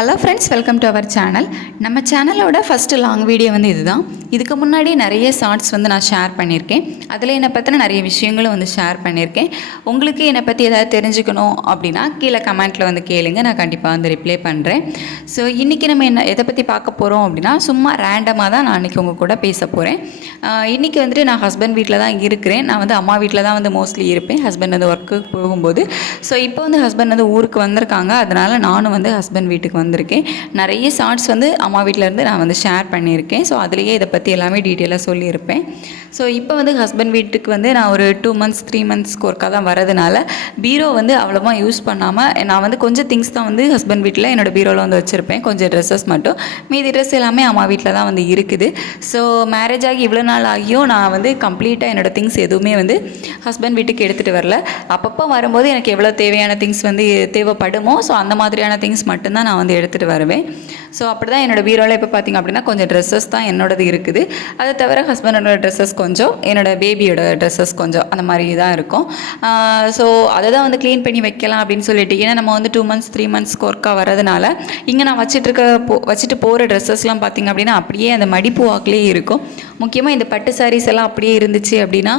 Hello friends, welcome to our channel. நம்ம சேனலோட first long video வந்து இதுதான். இதுக்கு முன்னாடி நிறைய ஷார்ட்ஸ் வந்து நான் ஷேர் பண்ணியிருக்கேன். அதில் என்னை பற்றின நிறைய விஷயங்களும் வந்து ஷேர் பண்ணியிருக்கேன். உங்களுக்கு என்னை பற்றி ஏதாவது தெரிஞ்சுக்கணும் அப்படின்னா கீழே கமெண்ட்டில் வந்து கேளுங்க, நான் கண்டிப்பாக வந்து ரிப்ளை பண்ணுறேன். ஸோ இன்றைக்கி நம்ம எதை பற்றி பார்க்க போகிறோம் அப்படின்னா, சும்மா ரேண்டமாக தான் நான் இன்றைக்கி உங்கள் கூட பேச போகிறேன். இன்றைக்கி வந்துட்டு நான் ஹஸ்பண்ட் வீட்டில் தான் இருக்கிறேன். நான் வந்து அம்மா வீட்டில் தான் வந்து மோஸ்ட்லி இருப்பேன் ஹஸ்பண்ட் வந்து ஒர்க்குக்கு போகும்போது. ஸோ இப்போ வந்து ஹஸ்பண்ட் வந்து ஊருக்கு வந்திருக்காங்க, அதனால் நானும் வந்து ஹஸ்பண்ட் வீட்டுக்கு வந்திருக்கேன். நிறைய ஷார்ட்ஸ் வந்து அம்மா வீட்டிலேருந்து நான் வந்து ஷேர் பண்ணியிருக்கேன். ஸோ அதுலேயே இதை பற்றி எல்லாமே டீட்டெயிலாக சொல்லியிருப்பேன். ஸோ இப்போ வந்து ஹஸ்பண்ட் வீட்டுக்கு வந்து நான் ஒரு 2 months 3 months ஒர்க்காக தான் வரதுனால பீரோ வந்து அவ்வளோவா யூஸ் பண்ணாமல் நான் வந்து கொஞ்சம் திங்ஸ் தான் வந்து ஹஸ்பண்ட் வீட்டில் என்னோடய பீரோவில் வந்து வச்சுருப்பேன், கொஞ்சம் ட்ரெஸ்ஸஸ் மட்டும். மீதி ட்ரெஸ் எல்லாமே அம்மா வீட்டில் தான் வந்து இருக்குது. ஸோ மேரேஜ் ஆகி இவ்வளோ நாள் ஆகியும் நான் வந்து கம்ப்ளீட்டாக என்னோடய திங்ஸ் எதுவுமே வந்து ஹஸ்பண்ட் வீட்டுக்கு எடுத்துகிட்டு வரல. அப்பப்போ வரும்போது எனக்கு எவ்வளோ தேவையான திங்ஸ் வந்து தேவைப்படுமோ ஸோ அந்த மாதிரியான திங்ஸ் மட்டும்தான் நான் வந்து எடுத்துகிட்டு வருவேன். ஸோ அப்படி தான் என்னோடய பீரோவில் இப்போ பார்த்திங்க அப்படின்னா கொஞ்சம் ட்ரெஸ்ஸஸ் தான் என்னோடது இருக்குது. அதை தவிர ஹஸ்பண்டோட ட்ரெஸ்ஸஸ் கொஞ்சம், என்னோடய பேபியோட ட்ரெஸ்ஸஸ் கொஞ்சம், அந்த மாதிரி தான் இருக்கும். ஸோ அதை தான் வந்து க்ளீன் பண்ணி வைக்கலாம் அப்படின்னு சொல்லிட்டு, ஏன்னா நம்ம வந்து 2 months 3 months ஒர்க்காக வரதுனால இங்கே நான் வச்சுட்டு போகிற ட்ரெஸ்ஸஸ்லாம் பார்த்திங்க அப்படின்னா அப்படியே அந்த மடிப்பு வாக்கிலே இருக்கும். முக்கியமாக இந்த பட்டு சாரீஸ் எல்லாம் அப்படியே இருந்துச்சு அப்படின்னா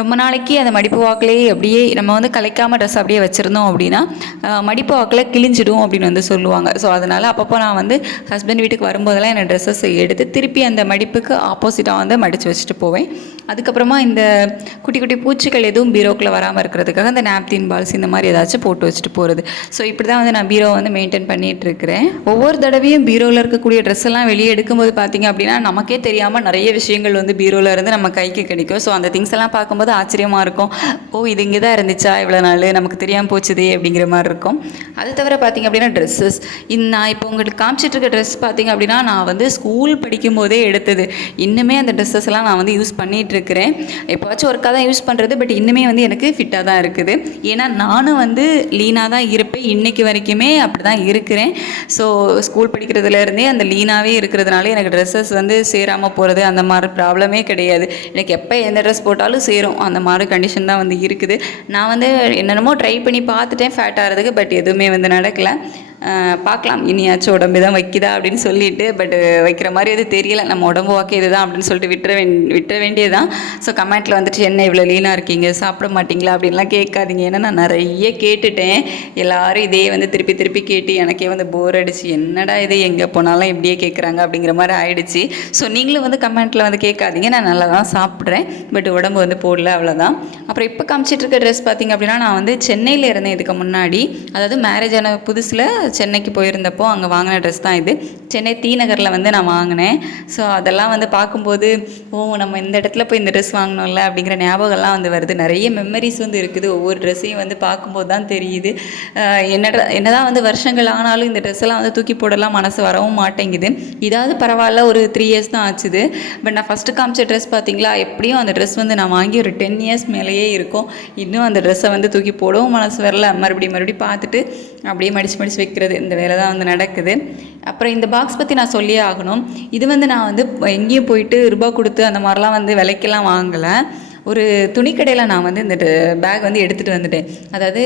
ரொம்ப நாளைக்கு அந்த மடிப்பு வாக்கிலே அப்படியே நம்ம வந்து கலைக்காமல் ட்ரெஸ் அப்படியே வச்சுருந்தோம் அப்படின்னா மடிப்பு வாக்கில் கிழிஞ்சிடும் அப்படின்னு வந்து சொல்லுவாங்க. ஸோ அதனால் அப்பப்போ நான் வந்து ஹஸ்பண்ட் வீட்டுக்கு வரும்போதெல்லாம் என்னோடய ட்ரெஸ்ஸஸ் எடுத்து திருப்பி அந்த மடிப்புக்கு ஆப்போசிட்டாக வந்து மடித்து வச்சுட்டு போவேன். அதுக்கப்புறமா இந்த குட்டி குட்டி பூச்சிகள் எதுவும் பீரோக்குள்ளே வராமல் இருக்கிறதுக்காக இந்த நாப்கின் பால்ஸ் இந்த மாதிரி ஏதாச்சும் போட்டு வச்சுட்டு போகிறது. ஸோ இப்படி தான் வந்து நான் பீரோவை வந்து மெயின்டைன் பண்ணிகிட்டு இருக்கிறேன். ஒவ்வொரு தடவையும் பீரோவில் இருக்கக்கூடிய ட்ரெஸ் எல்லாம் வெளியே எடுக்கும்போது பார்த்திங்க அப்படின்னா நமக்கே தெரியாமல் நிறைய விஷயங்கள் வந்து பீரோவில் இருந்து நம்ம கைக்கு கிடைக்கும். ஸோ அந்த திங்ஸ் எல்லாம் பார்க்கும்போது ஆச்சரியமாக இருக்கும். ஓ, இது இங்கே தான் இருந்துச்சா இவ்வளோ நாள், நமக்கு தெரியாமல் போச்சுதே அப்படிங்கிற மாதிரி இருக்கும். அது தவிர பார்த்திங்க அப்படின்னா ட்ரெஸ்ஸஸ், நான் இப்போ உங்களுக்கு காமிச்சிட்டு இருக்க ட்ரெஸ் பார்த்திங்க அப்படின்னா நான் வந்து ஸ்கூல் படிக்கும் போதே எடுத்தது. இன்னுமே அந்த ட்ரெஸ்ஸஸ் எல்லாம் நான் வந்து யூஸ் பண்ணிகிட்டு இருக்கிறேன். எப்போவாச்சும் ஒர்க்காக தான் யூஸ் பண்ணுறது, பட் இன்னுமே வந்து எனக்கு ஃபிட்டாக தான் இருக்குது. ஏன்னா நானும் வந்து லீனாக தான் இருப்பேன், இன்றைக்கி வரைக்குமே அப்படி தான் இருக்கிறேன். ஸோ ஸ்கூல் படிக்கிறதுலேருந்தே அந்த லீனாகவே இருக்கிறதுனால எனக்கு ட்ரெஸ்ஸஸ் வந்து சேராமல் போகிறது அந்த மாதிரி ப்ராப்ளமே கிடையாது. எனக்கு எப்போ எந்த ட்ரெஸ் போட்டாலும் சேரும், அந்த மாதிரி கண்டிஷன் தான் வந்து இருக்குது. நான் வந்து என்னென்னமோ ட்ரை பண்ணி பார்த்துட்டேன் ஃபேட் ஆகிறதுக்கு, பட் எதுவுமே வந்து நடக்கலை. பார்க்கலாம் இனியாச்சும் உடம்பு தான் வைக்கிதா அப்படின்னு சொல்லிட்டு, பட் வைக்கிற மாதிரி எதுவும் தெரியலை. நம்ம உடம்பு வாக்கே இது தான் அப்படின்னு சொல்லிட்டு விட்டுற வேண்டியதுதான். ஸோ கமெண்ட்டில் வந்துட்டு என்ன இவ்வளோ லீனாக இருக்கீங்க, சாப்பிட மாட்டிங்களா அப்படின்லாம் கேட்காதீங்க. ஏன்னா நான் நிறைய கேட்டுட்டேன். எல்லோரும் இதே வந்து திருப்பி திருப்பி கேட்டு எனக்கே வந்து போர் அடிச்சு, என்னடா இது எங்கே போனாலும் இப்படியே கேட்குறாங்க அப்படிங்கிற மாதிரி ஆயிடுச்சு. ஸோ நீங்களும் வந்து கமெண்ட்டில் வந்து கேட்காதீங்க, நான் நல்லா தான் சாப்பிட்றேன், பட் உடம்பு வந்து போடல, அவ்வளோதான். அப்புறம் இப்போ காமிச்சிட்டு இருக்க ட்ரெஸ் பார்த்திங்க அப்படின்னா நான் வந்து சென்னையில் இருந்தேன் இதுக்கு முன்னாடி, அதாவது மேரேஜ் ஆன புதுசில் சென்னைக்கு போயிருந்தப்போ அங்கே வாங்கின ட்ரெஸ் தான் இது. சென்னை டி நகரில் வந்து நான் வாங்கினேன். ஸோ அதெல்லாம் வந்து பார்க்கும்போது நம்ம இந்த இடத்துல போய் இந்த ட்ரெஸ் வாங்கினோம்ல அப்படிங்கிற ஞாபகம்லாம் வந்து வருது. நிறைய மெமரிஸ் வந்து இருக்குது. ஒவ்வொரு ட்ரெஸ்ஸையும் வந்து பார்க்கும்போது தான் தெரியுது. என்னதான் வந்து வருஷங்கள் ஆனாலும் இந்த ட்ரெஸ்ஸெல்லாம் வந்து தூக்கி போடலாம் மனசு வரவும் மாட்டேங்குது. இதாவது பரவாயில்ல, ஒரு 3 years தான் ஆச்சுது. பட் நான் ஃபஸ்ட்டு காமிச்ச ட்ரெஸ் பார்த்திங்களா, எப்படியும் அந்த ட்ரெஸ் வந்து நான் வாங்கி ஒரு 10 years மேலேயே இருக்கும். இன்னும் அந்த ட்ரெஸ்ஸை வந்து தூக்கி போடவும் மனசு வரல. மறுபடியும் பார்த்துட்டு அப்படியே மடித்து வைக்கிறது, இந்த வேலை தான் வந்து நடக்குது. அப்புறம் இந்த பாக்ஸ் பற்றி நான் சொல்லியே ஆகணும். இது வந்து நான் வந்து எங்கேயும் போயிட்டு ரூபா கொடுத்து அந்த மாதிரிலாம் வந்து விலைக்கெல்லாம் வாங்கலை. ஒரு துணிக்கடையில் நான் வந்து இந்த பேக் வந்து எடுத்துகிட்டு வந்துட்டேன். அதாவது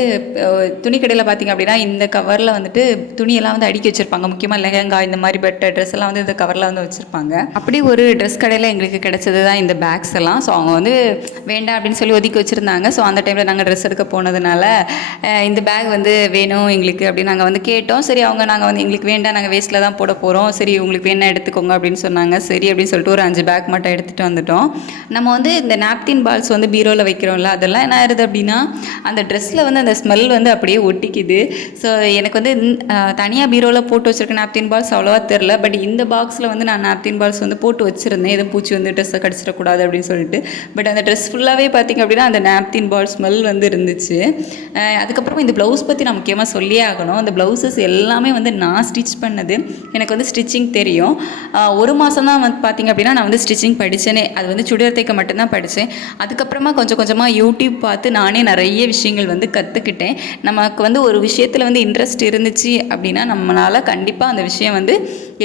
துணிக்கடையில் பார்த்திங்க அப்படின்னா இந்த கவரில் வந்துட்டு துணியெல்லாம் வந்து அடுக்கி வச்சுருப்பாங்க. முக்கியமாக லெஹங்கா இந்த மாதிரி பெட்ட ட்ரெஸ் எல்லாம் வந்து இந்த கவரில் வந்து வச்சுருப்பாங்க. அப்படி ஒரு ட்ரெஸ் கடையில் எங்களுக்கு கிடைச்சது தான் இந்த பேக்ஸ் எல்லாம். ஸோ அவங்க வந்து வேண்டாம் அப்படின்னு சொல்லி ஒதுக்கி வச்சுருந்தாங்க. ஸோ அந்த டைமில் நாங்கள் ட்ரெஸ் எடுக்க போனதுனால இந்த பேக் வந்து வேணும் எங்களுக்கு அப்படின்னு நாங்கள் வந்து கேட்டோம். சரி, நாங்கள் வந்து எங்களுக்கு வேண்டாம், நாங்கள் வேஸ்ட்டில் தான் போட போகிறோம், சரி உங்களுக்கு வேணா எடுத்துக்கோங்க அப்படின்னு சொன்னாங்க. சரி அப்படின்னு சொல்லிட்டு ஒரு 5 பேக் மட்டும் எடுத்துகிட்டு வந்துட்டோம். நம்ம வந்து இந்த நாப்கின் பால்ஸ் வந்து பீரோவில் வைக்கிறோம்ல, அதெல்லாம் என்ன ஆயிருது அப்படின்னா அந்த ட்ரெஸ்ஸில் வந்து அந்த ஸ்மெல் வந்து அப்படியே ஒட்டிக்குது. ஸோ எனக்கு வந்து தனியாக பீரோவில் போட்டு வச்சுருக்க நாப்கின் பால்ஸ் அவ்வளோவா தெரில. பட் இந்த பாக்ஸில் வந்து நான் நாப்கின் பால்ஸ் வந்து போட்டு வச்சுருந்தேன், எதுவும் பூச்சி வந்து ட்ரெஸ்ஸை கடிச்சிடக்கூடாது அப்படின்னு சொல்லிட்டு. பட் அந்த ட்ரெஸ் ஃபுல்லாகவே பார்த்திங்க அப்படின்னா அந்த நாப்கின் பால் ஸ்மெல் வந்து இருந்துச்சு. அதுக்கப்புறம் இந்த ப்ளவுஸ் பற்றி நான் முக்கியமாக சொல்லியே ஆகணும். அந்த ப்ளவுஸஸ் எல்லாமே வந்து நான் ஸ்டிச் பண்ணது. எனக்கு வந்து ஸ்டிச்சிங் தெரியும். 1 மாதம் தான் வந்து பார்த்திங்க அப்படின்னா நான் வந்து ஸ்டிச்சிங் படித்தேனே. அது வந்து சுடிதார் தைக்க மட்டும்தான் படித்தேன். அதுக்கப்புறமா கொஞ்சம் கொஞ்சமாக யூடியூப் பார்த்து நானே நிறைய விஷயங்கள் வந்து கற்றுக்கிட்டேன். நமக்கு வந்து ஒரு விஷயத்தில் வந்து இன்ட்ரெஸ்ட் இருந்துச்சு அப்படின்னா நம்மளால் கண்டிப்பாக அந்த விஷயம் வந்து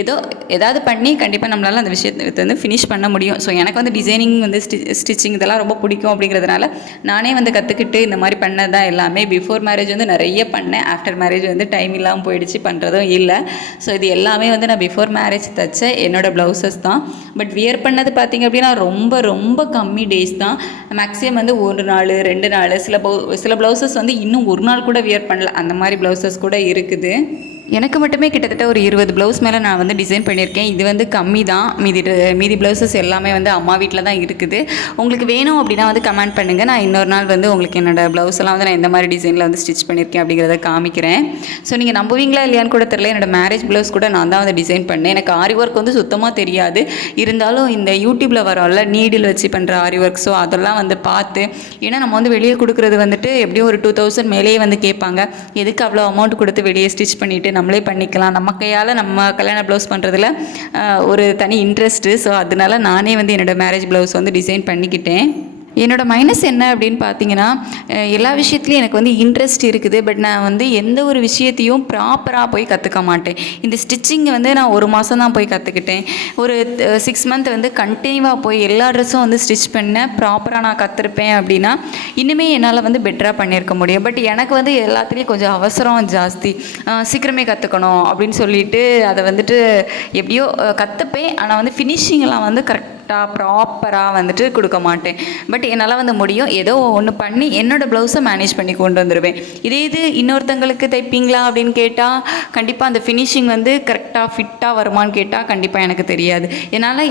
ஏதோ ஏதாவது பண்ணி கண்டிப்பாக நம்மளால் அந்த விஷயத்தை வந்து ஃபினிஷ் பண்ண முடியும். ஸோ எனக்கு வந்து டிசைனிங் வந்து ஸ்டிச்சிங் இதெல்லாம் ரொம்ப பிடிக்கும். அப்படிங்கிறதுனால நானே வந்து கற்றுக்கிட்டு இந்த மாதிரி பண்ணது தான் எல்லாமே. பிஃபோர் மேரேஜ் வந்து நிறைய பண்ணேன். ஆஃப்டர் மேரேஜ் வந்து டைம் இல்லாமல் போயிடுச்சு, பண்ணுறதும் இல்லை. ஸோ இது எல்லாமே வந்து நான் பிஃபோர் மேரேஜ் தைச்ச என்னோடய ப்ளவுசஸ் தான். பட் வியர் பண்ணது பார்த்திங்க அப்படின்னா ரொம்ப ரொம்ப கம்மி டேஸ் தான். மேக்ஸிமம் வந்து 1 நாள் 2 நாள், சில ப்ளவுசஸ் வந்து இன்னும் 1 நாள் கூட வியர் பண்ணல, அந்த மாதிரி ப்ளவுசஸ் கூட இருக்குது. எனக்கு மட்டுமே கிட்டத்தட்ட ஒரு 20 ப்ளவுஸ் மேலே நான் வந்து டிசைன் பண்ணியிருக்கேன். இது வந்து கம்மி தான். மீதி ப்ளவுசஸ் எல்லாமே வந்து அம்மா வீட்டில் தான் இருக்குது. உங்களுக்கு வேணும் அப்படின்னா வந்து கமெண்ட் பண்ணுங்கள். நான் இன்னொரு நாள் வந்து உங்களுக்கு என்னோடய ப்ளவுஸ் எல்லாம் வந்து நான் எந்த மாதிரி டிசைனில் வந்து ஸ்டிச் பண்ணியிருக்கேன் அப்படிங்கிறத காமிக்கிறேன். ஸோ நீங்கள் நம்புவீங்களா இல்லையான்னு கூட தெரியல, என்னோடய மேரேஜ் ப்ளவுஸ் கூட நான் தான் வந்து டிசைன் பண்ணேன். எனக்கு ஆரி ஒர்க் வந்து சுத்தமாக தெரியாது. இருந்தாலும் இந்த யூடியூப்பில் வரோம்ல நீடில் வச்சு பண்ணுற ஆரி ஒர்க், ஸோ அதெல்லாம் வந்து பார்த்து, ஏன்னா நம்ம வந்து வெளியே கொடுக்குறது வந்துட்டு எப்படியும் ஒரு 2000 மேலேயே வந்து கேட்பாங்க. எதுக்கு அவ்வளோ அமௌண்ட் கொடுத்து வெளியே ஸ்டிச் பண்ணிவிட்டு நம்மளே பண்ணிக்கலாம், நம்ம கையால் நம்ம கல்யாண ப்ளவுஸ் பண்ணுறதுல ஒரு தனி இன்ட்ரெஸ்ட்டு. ஸோ அதனால நானே வந்து என்னோடய மேரேஜ் ப்ளவுஸ் வந்து டிசைன் பண்ணிக்கிட்டேன். என்னோடய மைனஸ் என்ன அப்படின்னு பார்த்தீங்கன்னா, எல்லா விஷயத்துலையும் எனக்கு வந்து இன்ட்ரெஸ்ட் இருக்குது. பட் நான் வந்து எந்த ஒரு விஷயத்தையும் ப்ராப்பராக போய் கற்றுக்க மாட்டேன். இந்த ஸ்டிச்சிங்கை வந்து நான் 1 மாதம் தான் போய் கற்றுக்கிட்டேன். ஒரு 6 மந்த் வந்து கண்டினியூவாக போய் எல்லா ட்ரெஸ்ஸும் வந்து ஸ்டிச் பண்ண ப்ராப்பராக நான் கற்றுருப்பேன் அப்படின்னா இன்னுமே என்னால் வந்து பெட்டராக பண்ணியிருக்க முடியும். பட் எனக்கு வந்து எல்லாத்துலேயும் கொஞ்சம் அவசரம் ஜாஸ்தி. சீக்கிரமே கற்றுக்கணும் அப்படின்னு சொல்லிட்டு அதை வந்துட்டு எப்படியோ கற்றுப்பேன். ஆனால் வந்து ஃபினிஷிங்கெலாம் வந்து ப்ராப்பராக வந்துட்டு கொடுக்க மாட்டேன். பட் என்னால் வந்து முடியும். ஏதோ ஒன்று பண்ணி என்னோடய ப்ளவுஸை மேனேஜ் பண்ணி கொண்டு வந்துடுவேன். இது இன்னொருத்தங்களுக்கு தைப்பீங்களா அப்படின்னு கேட்டால் கண்டிப்பாக அந்த ஃபினிஷிங் வந்து கரெக்டாக ஃபிட்டாக வருமானு கேட்டால் கண்டிப்பாக எனக்கு தெரியாது.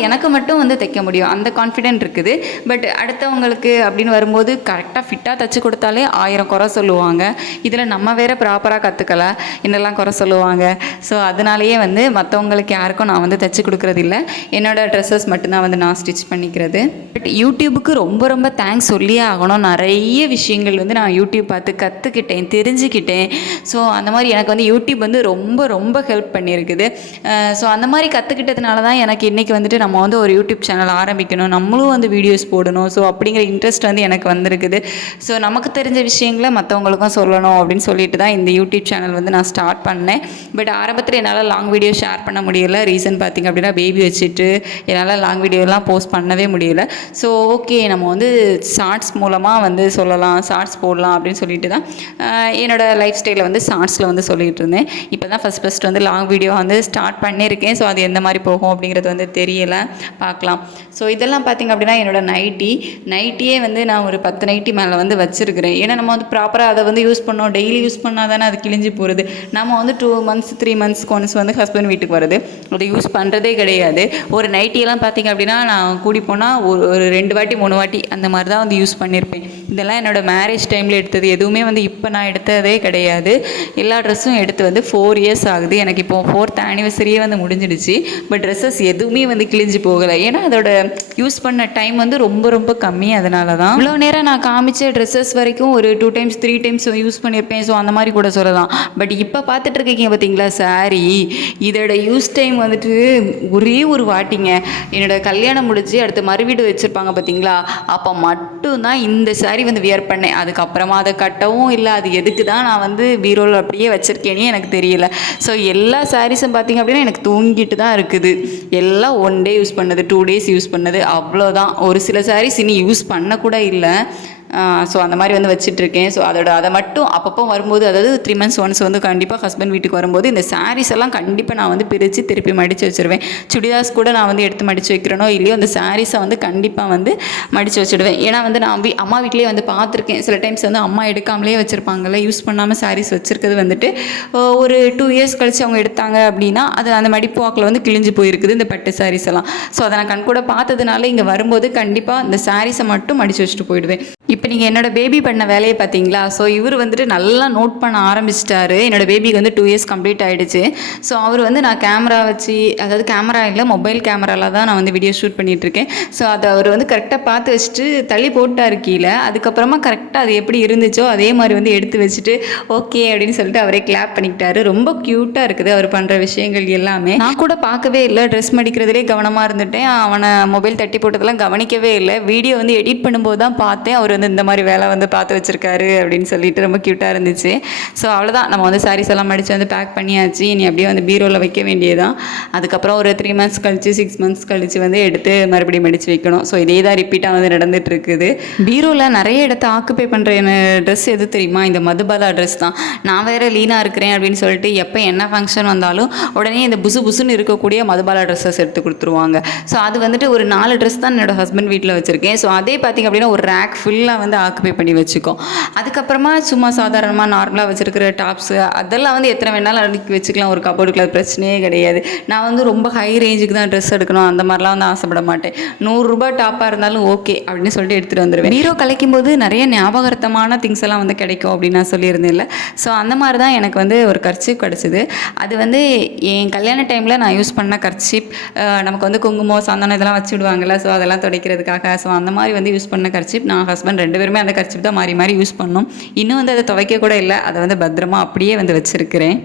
எனக்கு மட்டும் வந்து தைக்க முடியும், அந்த கான்ஃபிடென்ட் இருக்குது. பட் அடுத்தவங்களுக்கு அப்படின்னு வரும்போது கரெக்டாக ஃபிட்டாக தைச்சி கொடுத்தாலே 1000 குறை சொல்லுவாங்க. இதில் நம்ம வேறு ப்ராப்பராக கற்றுக்கல, என்னெல்லாம் குறை சொல்லுவாங்க. ஸோ அதனாலேயே வந்து மற்றவங்களுக்கு யாருக்கும் நான் வந்து தைச்சி கொடுக்குறதில்ல. என்னோடய ட்ரெஸ்ஸஸ் மட்டும்தான் வந்து நான் ஸ்டிச் பண்ணிக்கிறது. பட் யூடியூபுக்கு ரொம்ப ரொம்ப தேங்க்ஸ் சொல்லியே ஆகணும். நிறைய விஷயங்கள் வந்து நான் யூடியூப் பார்த்து கற்றுக்கிட்டேன், தெரிஞ்சுக்கிட்டேன். ஸோ அந்த மாதிரி எனக்கு வந்து யூடியூப் வந்து ரொம்ப ரொம்ப ஹெல்ப் பண்ணியிருக்குது. ஸோ அந்த மாதிரி கற்றுக்கிட்டதுனால தான் எனக்கு இன்றைக்கி வந்துட்டு நம்ம வந்து ஒரு யூடியூப் சேனல் ஆரம்பிக்கணும், நம்மளும் வந்து வீடியோஸ் போடணும், ஸோ அப்படிங்கிற இன்ட்ரெஸ்ட் வந்து எனக்கு வந்திருக்குது. ஸோ நமக்கு தெரிஞ்ச விஷயங்களை மற்றவங்களுக்கும் சொல்லணும் அப்படின்னு சொல்லிட்டு தான் இந்த யூடியூப் சேனல் வந்து நான் ஸ்டார்ட் பண்ணேன். பட் ஆரம்பத்தில் என்னால் லாங் வீடியோ ஷேர் பண்ண முடியல. ரீசன் பார்த்திங்க அப்படின்னா பேபி வச்சுட்டு என்னால் லாங் வீடியோலாம் போஸ்ட் பண்ணவே முடியல. ஸோ ஓகே, நம்ம வந்து ஷார்ட்ஸ் மூலமாக வந்து சொல்லலாம், ஷார்ட்ஸ் போடலாம் அப்படின்னு சொல்லிட்டு தான் என்னோடய லைஃப் ஸ்டைலை வந்து ஷார்ட்ஸில் வந்து சொல்லிகிட்டு இருந்தேன். இப்போ தான் ஃபஸ்ட் வந்து லாங் வீடியோ வந்து ஸ்டார்ட் பண்ணியிருக்கேன். ஸோ அது எந்த மாதிரி போகும் அப்படிங்கிறது வந்து தெரியலை, பார்க்கலாம். ஸோ இதெல்லாம் பார்த்திங்க அப்படின்னா என்னோடய நைட்டியே வந்து நான் ஒரு 10 நைட்டி மேலே வந்து வச்சுருக்கிறேன். ஏன்னா நம்ம வந்து ப்ராப்பராக அதை வந்து யூஸ் பண்ணோம், டெய்லி யூஸ் பண்ணால் தானே அது கிழிஞ்சு போகிறது. நம்ம வந்து 2 months 3 months ஒன்ஸ் வந்து ஹஸ்பண்ட் வீட்டுக்கு வருது, அதை யூஸ் பண்ணுறதே கிடையாது. ஒரு நைட்டியெல்லாம் பார்த்திங்க அப்படின்னா நான் கூடி போனால் ஒரு 2 வாட்டி 3 வாட்டி அந்த மாதிரி தான் வந்து யூஸ் பண்ணியிருப்பேன். இதெல்லாம் என்னோடய மேரேஜ் டைமில் எடுத்தது, எதுவுமே வந்து இப்போ நான் எடுத்ததே கிடையாது. எல்லா ட்ரெஸ்ஸும் எடுத்து வந்து 4 years ஆகுது. எனக்கு இப்போது 4th anniversary வந்து முடிஞ்சிடுச்சு. பட் ட்ரெஸ்ஸஸ் எதுவுமே வந்து கிழிஞ்சு போகலை. ஏன்னா அதோட யூஸ் பண்ண டைம் வந்து ரொம்ப ரொம்ப கம்மி. அதனால தான் இவ்வளோ நேரம் நான் காமிச்ச ட்ரெஸ்ஸஸ் வரைக்கும் ஒரு 2 times 3 times யூஸ் பண்ணியிருப்பேன். ஸோ அந்த மாதிரி கூட சொல்லலாம். பட் இப்போ பார்த்துட்டு இருக்கீங்க பார்த்தீங்களா சாரி, இதோட யூஸ் டைம் வந்துட்டு ஒரே ஒரு வாட்டிங்க. என்னோட கல்யாணம் முடிஞ்சு அடுத்து மறுவீடு வச்சுருப்பாங்க பார்த்தீங்களா, அப்போ மட்டும்தான் இந்த சாரீ வந்து வியர் பண்ணேன். அதுக்கப்புறமா அதை கட்டவும் இல்லை. அது எதுக்கு தான் நான் வந்து பீரோவில் அப்படியே வச்சுருக்கேனே எனக்கு தெரியல. ஸோ எல்லா சாரீஸும் பார்த்திங்க அப்படின்னா எனக்கு தூங்கிட்டு தான் இருக்குது. எல்லாம் 1 day யூஸ் பண்ணது, 2 days யூஸ் பண்ணது, அவ்வளோதான். ஒரு சில சாரீஸ் இனி யூஸ் பண்ணக்கூட இல்லை. ஸோ அந்த மாதிரி வந்து வச்சிட்ருக்கேன். ஸோ அதை மட்டும் அப்பப்போ வரும்போது, அதாவது 3 months ஒன்ஸ் வந்து கண்டிப்பாக ஹஸ்பண்ட் வீட்டுக்கு வரும்போது இந்த சாரீஸ் எல்லாம் கண்டிப்பாக நான் வந்து பிரித்து திருப்பி மடித்து வச்சுருவேன். சுடிதார்ஸ் கூட நான் வந்து எடுத்து மடித்து வைக்கிறேனோ இல்லையோ அந்த சாரீஸை வந்து கண்டிப்பாக வந்து மடித்து வச்சுடுவேன். ஏன்னா வந்து நான் அம்மா வீட்லேயே வந்து பார்த்துருக்கேன். சில டைம்ஸ் வந்து அம்மா எடுக்காமலே வச்சுருப்பாங்கல்ல, யூஸ் பண்ணாமல் சாரீஸ் வச்சுருக்கிறது வந்துட்டு ஒரு 2 years கழித்து அவங்க எடுத்தாங்க அப்படின்னா அது அந்த மடிப்பு வாக்கில் வந்து கிழிஞ்சு போயிருக்குது இந்த பட்டு சாரீஸ் எல்லாம். ஸோ அதை நான் கண் கூட பார்த்ததுனால இங்கே வரும்போது கண்டிப்பாக இந்த சாரீஸை மட்டும் மடித்து வச்சுட்டு போயிடுவேன். இப்போ நீங்கள் என்னோடய பேபி பண்ண வேலையை பார்த்தீங்களா? ஸோ இவர் வந்துட்டு நல்லா நோட் பண்ண ஆரம்பிச்சிட்டாரு. என்னோடய பேபிக்கு வந்து 2 years கம்ப்ளீட் ஆகிடுச்சு. ஸோ அவர் வந்து நான் கேமரா வச்சு, அதாவது கேமரா இல்லை மொபைல் கேமராவில் தான் நான் வந்து வீடியோ ஷூட் பண்ணிகிட்ருக்கேன். ஸோ அதை அவர் வந்து கரெக்டாக பார்த்து வச்சுட்டு தள்ளி போட்டார் கீழே. அதுக்கப்புறமா கரெக்டாக அது எப்படி இருந்துச்சோ அதே மாதிரி வந்து எடுத்து வச்சுட்டு ஓகே அப்படின்னு சொல்லிட்டு அவரே கிளாப் பண்ணிக்கிட்டாரு. ரொம்ப க்யூட்டாக இருக்குது அவர் பண்ணுற விஷயங்கள் எல்லாமே. நான் கூட பார்க்கவே இல்லை, ட்ரெஸ் மடிக்கிறதுலே கவனமாக இருந்துட்டேன். அவனை மொபைல் தட்டி போட்டதெல்லாம் கவனிக்கவே இல்லை. வீடியோ வந்து எடிட் பண்ணும்போது தான் பார்த்தேன் அவர் வந்து இந்த மாதிரி வேலை வந்து பார்த்து வச்சுருக்காரு அப்படின்னு சொல்லிட்டு ரொம்ப க்யூட்டாக இருந்துச்சு. ஸோ அவ்வளோதான், நம்ம வந்து சாரீஸ் எல்லாம் மடித்து வந்து பேக் பண்ணியாச்சு. இனி அப்படியே வந்து பீரோவில் வைக்க வேண்டியதான். அதுக்கப்புறம் ஒரு 3 மந்த்ஸ் கழிச்சு 6 மந்த்ஸ் கழிச்சு வந்து எடுத்து மறுபடியும் மடித்து வைக்கணும். ஸோ இதே தான் ரிப்பீட்டாக வந்து நடந்துட்டு இருக்குது. பீரோவில் நிறைய இடத்த ஆக்குப்பை பண்ணுற ட்ரெஸ் எது தெரியுமா? இந்த மதுபாலா ட்ரெஸ் தான். நான் வேறு லீனாக இருக்கிறேன் அப்படின்னு சொல்லிட்டு எப்போ என்ன ஃபங்க்ஷன் வந்தாலும் உடனே இந்த புசு புசுன்னு இருக்கக்கூடிய மதுபாலா ட்ரெஸ்ஸஸ் எடுத்து கொடுத்துருவாங்க. ஸோ அது வந்துட்டு ஒரு 4 ட்ரெஸ் தான் என்னோடய ஹஸ்பண்ட் வீட்டில் வச்சுருக்கேன். ஸோ அதே பார்த்திங்க அப்படின்னா ஒரு ரேக் ஃபுல்லாக வந்து ஆக்குப்பை பண்ணி வச்சுக்கோம். அதுக்கப்புறமா சும்மா சாதாரணமாக நார்மலாக வச்சுருக்கிற டாப்ஸு அதெல்லாம் வந்து எத்தனை வேணாலும் அடுக்கி வச்சுக்கலாம் ஒரு கபோர்டுக்குள்ள, பிரச்சனையே கிடையாது. நான் வந்து ரொம்ப ஹை ரேஞ்சுக்கு தான் ட்ரெஸ் எடுக்கணும் அந்த மாதிரிலாம் வந்து ஆசைப்பட மாட்டேன். 100 ரூபாய் டாப்பாக இருந்தாலும் ஓகே அப்படின்னு சொல்லிட்டு எடுத்துகிட்டு வந்துடுவேன். பீரோ கலைக்கும் போது நிறைய ஞாபகார்த்தமான திங்ஸ் எல்லாம் வந்து கிடைக்கும் அப்படின்னு நான் சொல்லியிருந்தேன் இல்லை. ஸோ அந்த மாதிரி தான் எனக்கு வந்து ஒரு கர்ச்சீப் கிடச்சிது. அது வந்து என் கல்யாண டைமில் நான் யூஸ் பண்ண கர்ச்சீப். நமக்கு வந்து குங்குமம் சந்தனம் இதெல்லாம் வச்சு விடுவாங்கள்ல, ஸோ அதெல்லாம் துடைக்கிறதுக்காக. ஸோ அந்த மாதிரி வந்து யூஸ் பண்ண கர்ச்சீப். நான் ஹஸ்பண்ட் 2 பேருமே அந்த கர்ச்சீப் தான் மாறி மாறி யூஸ் பண்ணோம். இன்னும் வந்து அதை துவைக்க கூட இல்லை. அதை வந்து பத்திரமா அப்படியே வந்து வச்சுருக்கிறேன்.